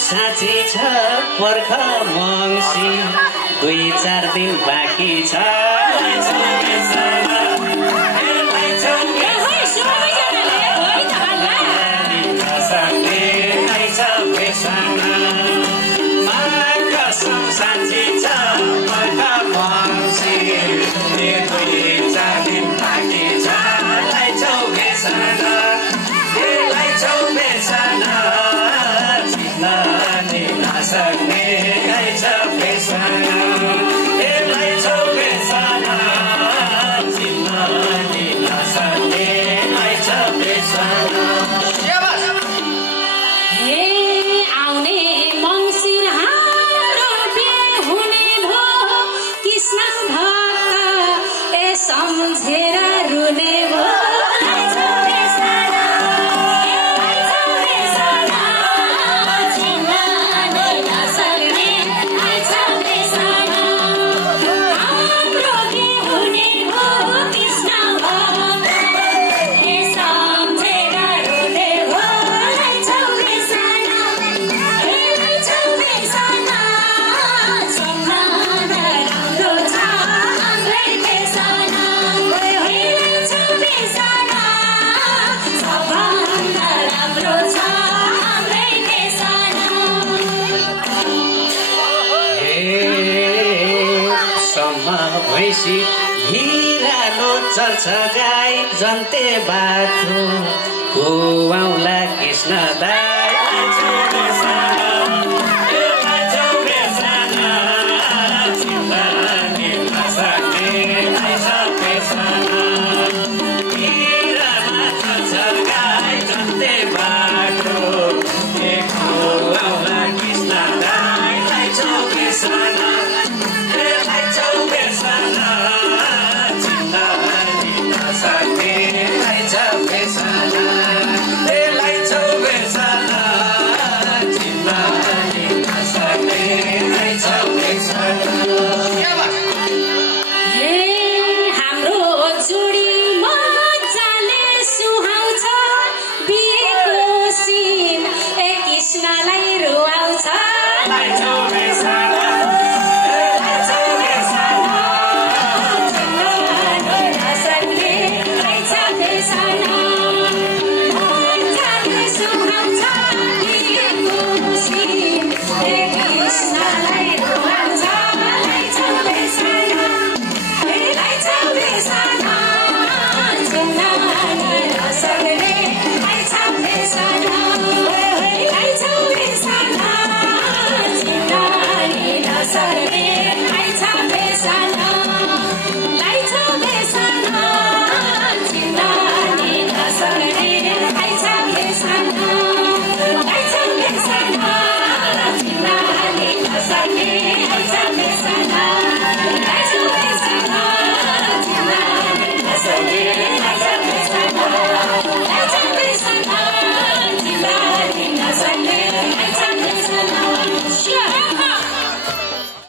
साँची छ पर्ख मङ्सी 2-4 दिन बाँकी छ साँची छ पर्ख मङ्सी 2-4 दिन बाँकी छ लाइछौ बेसना सक्ने आइछ बेसना लाइछौ बेसना चिन्न नसक्ने आइछ बेसना हे आउने मङ्सिर हाम्रो बिहे हुने भो कृष्ण भक्त ए सम्झेर रुने भो भैँसी भिरालो चर्छ गाई जन्ते बाख्रो खुवाउला कृष्ण दाई